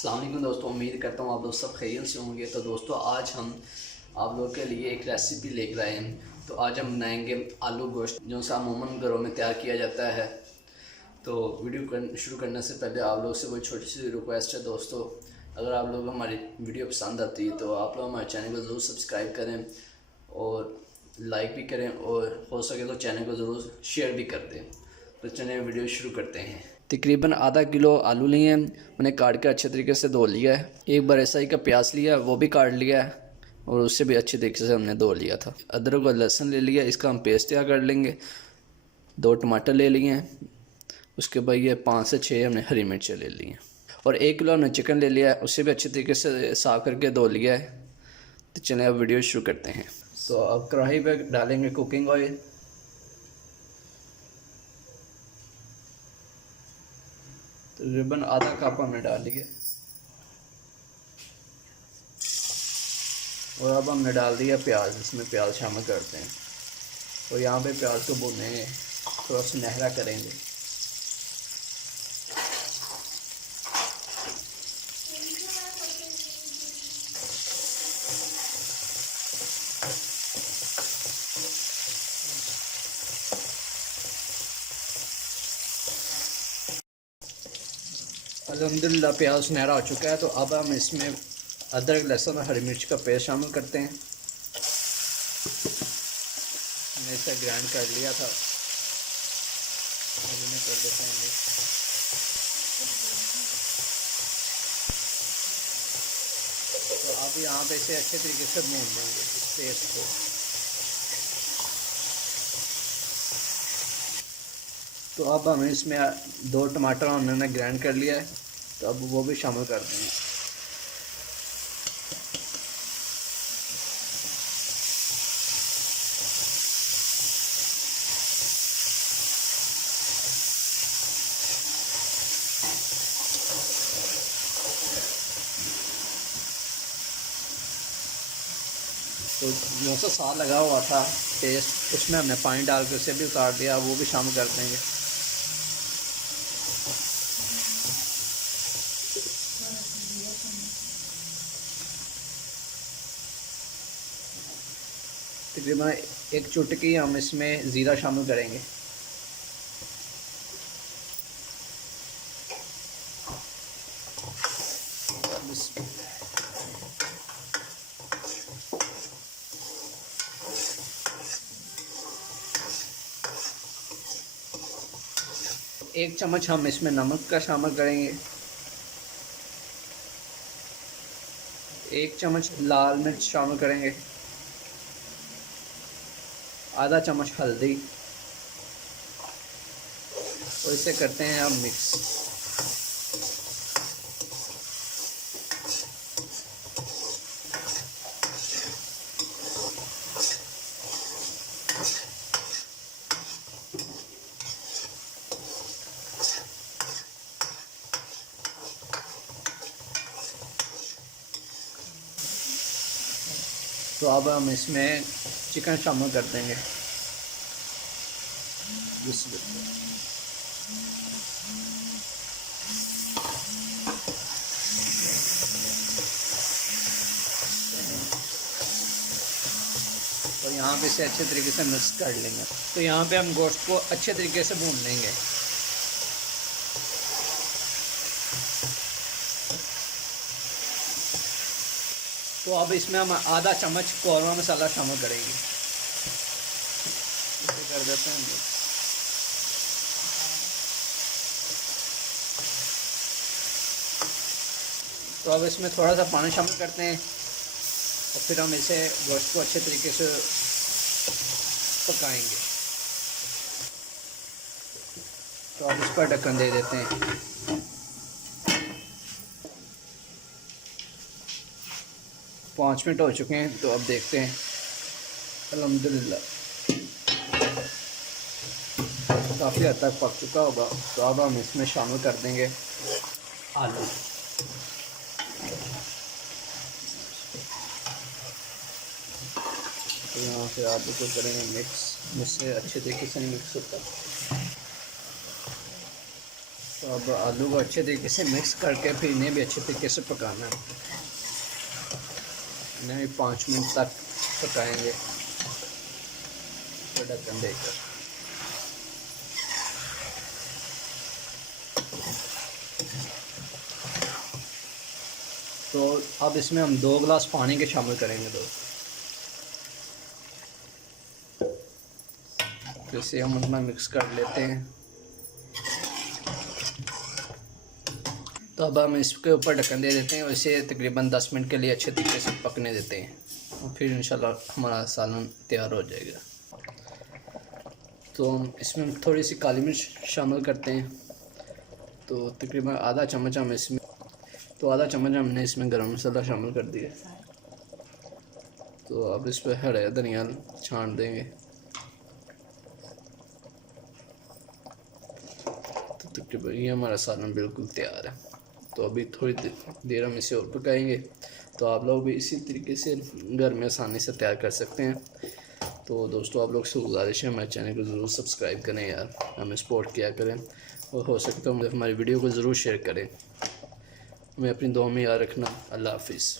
अस्सलाम वालेकुम दोस्तों, उम्मीद करता हूँ आप लोग सब खैरियत से होंगे। तो दोस्तों आज हम आप लोगों के लिए एक रेसिपी लेकर आए हैं। तो आज हम बनाएंगे आलू गोश्त, जो सा अमूमन घरों में तैयार किया जाता है। तो वीडियो शुरू करने से पहले आप लोग से कोई छोटी सी रिक्वेस्ट है दोस्तों, अगर आप लोग हमारी वीडियो पसंद आती है तो आप लोग हमारे चैनल को ज़रूर सब्सक्राइब करें और लाइक भी करें, और हो सके तो चैनल को ज़रूर शेयर भी कर दें। तो चलिए वीडियो शुरू करते हैं। तकरीबन आधा किलो आलू लिए हैं, उन्हें काट कर अच्छे तरीके से धो लिया है। एक बड़े साइज का प्याज लिया, वो भी काट लिया है और उससे भी अच्छे तरीके से हमने धो लिया था। अदरक और लहसुन ले लिया, इसका हम पेस्ट तैयार कर लेंगे। 2 टमाटर ले लिए हैं, उसके बाद ये 5 से 6 हमने हरी मिर्चें ले ली हैं, और 1 किलो हमने चिकन ले लिया है, उसे भी अच्छे तरीके से साफ़ करके धो लिया है। तो चलें अब वीडियो शुरू करते हैं। तो अब कढ़ाई पर डालेंगे कुकिंग ऑयल। तकरीबन आधा कप हमने डाल लिया, और अब हमने डाल दिया प्याज। इसमें प्याज शामिल करते हैं और यहाँ पे प्याज को भूनेंगे, थोड़ा सुनहरा करेंगे। अल्हम्दुलिल्लाह प्याज सुनहरा हो चुका है। तो अब हम इसमें अदरक लहसुन और हरी मिर्च का पेस्ट शामिल करते हैं। मैंने इसे ग्राइंड कर लिया था, अब इन्हें कर देते हैं मिक्स। तो अब यहाँ पे इसे अच्छे तरीके से भून देंगे इस पेस्ट को। तो अब हम इसमें 2 टमाटर हमने ग्राइंड कर लिया है, तो अब वो भी शामिल कर देंगे। तो जो सा साग लगा हुआ था पेस्ट, उसमें हमने पानी डाल के उसे भी उतार दिया, वो भी शामिल कर देंगे। तकरीबन 1 चुटकी हम इसमें ज़ीरा शामिल करेंगे। एक चम्मच हम इसमें नमक का शामिल करेंगे। 1 चम्मच लाल मिर्च शामिल करेंगे। आधा चम्मच हल्दी, और इसे करते हैं अब मिक्स। तो अब हम इसमें चिकन शामिल कर देंगे। और यहाँ पे इसे अच्छे तरीके से मिक्स कर लेंगे। तो यहाँ पे हम गोश्त को अच्छे तरीके से भून लेंगे। तो अब इसमें हम आधा चम्मच कौरमा मसाला शामिल करेंगे। इसे कर देते हैं मिक्स। तो अब इसमें थोड़ा सा पानी शामिल करते हैं, और फिर हम इसे गोश्त को अच्छे तरीके से पकाएंगे। तो अब इस पर ढक्कन दे देते हैं। 5 मिनट हो चुके हैं, तो अब देखते हैं। अल्हम्दुलिल्लाह काफ़ी हद तक पक चुका होगा। तो अब हम इसमें शामिल कर देंगे आलू। तो यहाँ से आलू को करेंगे मिक्स, जिससे अच्छे तरीके से मिक्स होता है। तो तो अब आलू को अच्छे तरीके से मिक्स करके फिर इन्हें भी अच्छे तरीके से पकाना है। इन्हें भी 5 मिनट तक पकाएंगे ढक्कन देकर। तो अब इसमें हम 2 गिलास पानी के शामिल करेंगे दोस्तों। तो इसे हम अपना मिक्स कर लेते हैं। तो अब हम इसके ऊपर ढक्कन दे देते हैं और इसे तकरीबन 10 मिनट के लिए अच्छे तरीके से पकने देते हैं और फिर इंशाल्लाह हमारा सालन तैयार हो जाएगा। तो हम इसमें थोड़ी सी काली मिर्च शामिल करते हैं। तो तकरीबन आधा चम्मच हमने इसमें गरम मसाला शामिल कर दिया। तो अब इस पर हरा धनिया छान देंगे। तो तकरीबन ये हमारा सालन बिल्कुल तैयार है। तो अभी थोड़ी देर हम इसे और पकाएंगे। तो आप लोग भी इसी तरीके से घर में आसानी से तैयार कर सकते हैं। तो दोस्तों आप लोग से गुजारिश है हमारे चैनल को ज़रूर सब्सक्राइब करें यार, हमें सपोर्ट किया करें और हो सके तो हमारी वीडियो को ज़रूर शेयर करें। हमें अपनी दुआ में याद रखना। अल्लाह हाफिज़।